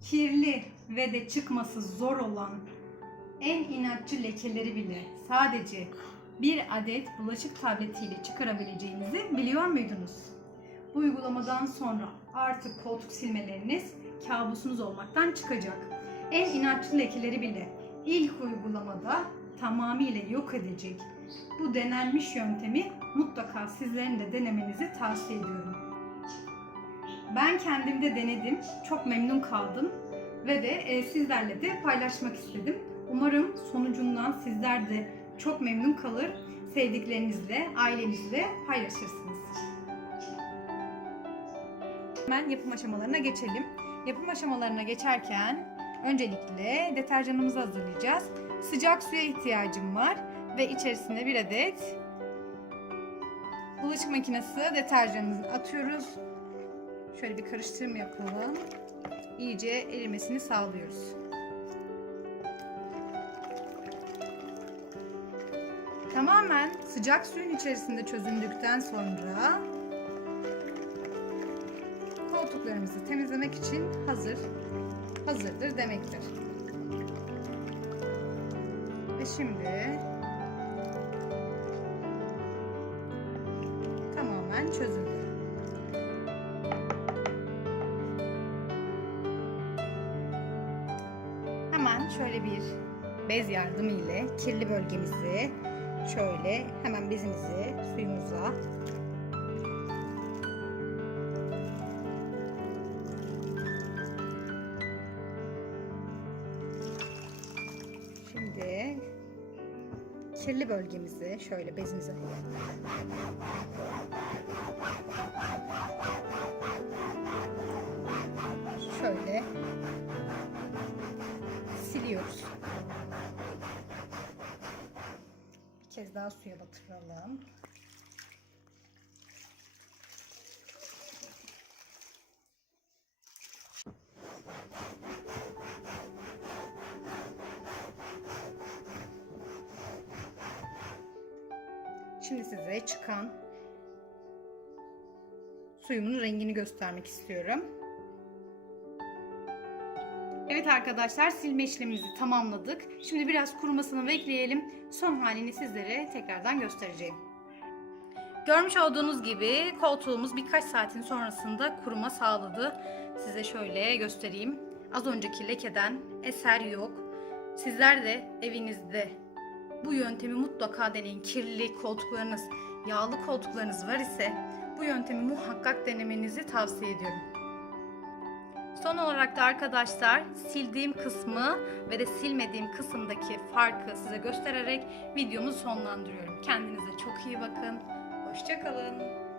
kirli ve de çıkması zor olan en inatçı lekeleri bile sadece bir adet bulaşık tabletiyle çıkarabileceğinizi biliyor muydunuz? Bu uygulamadan sonra artık koltuk silmeleriniz kabusunuz olmaktan çıkacak. En inatçı lekeleri bile ilk uygulamada tamamıyla yok edecek. Bu denenmiş yöntemi mutlaka sizlerin de denemenizi tavsiye ediyorum. Ben kendimde denedim, çok memnun kaldım ve de e, sizlerle de paylaşmak istedim. Umarım sonucundan sizler de çok memnun kalır, sevdiklerinizle, ailenizle paylaşırsınız. Hemen yapım aşamalarına geçelim. Yapım aşamalarına geçerken öncelikle deterjanımızı hazırlayacağız. Sıcak suya ihtiyacım var ve içerisine bir adet bulaşık makinesi deterjanımızı atıyoruz. Şöyle bir karıştırma yapalım. İyice erimesini sağlıyoruz. Tamamen sıcak suyun içerisinde çözündükten sonra koltuklarımızı temizlemek için hazır hazırdır demektir. Ve şimdi tamamen çözüldü. Hemen şöyle bir bez yardımı ile kirli bölgemizi şöyle hemen bezimizi suyumuza Şimdi kirli bölgemizi şöyle bezimize şöyle siliyoruz. Bir kez daha suya batıralım. Şimdi size çıkan suyumun rengini göstermek istiyorum. Evet arkadaşlar silme işlemimizi tamamladık. Şimdi biraz kurumasını bekleyelim. Son halini sizlere tekrardan göstereceğim. Görmüş olduğunuz gibi koltuğumuz birkaç saatin sonrasında kuruma sağladı. Size şöyle göstereyim. Az önceki lekeden eser yok. Sizler de evinizde bu yöntemi mutlaka deneyin. Kirli koltuklarınız, yağlı koltuklarınız var ise bu yöntemi muhakkak denemenizi tavsiye ediyorum. Son olarak da arkadaşlar sildiğim kısmı ve de silmediğim kısımdaki farkı size göstererek videomu sonlandırıyorum. Kendinize çok iyi bakın. Hoşçakalın.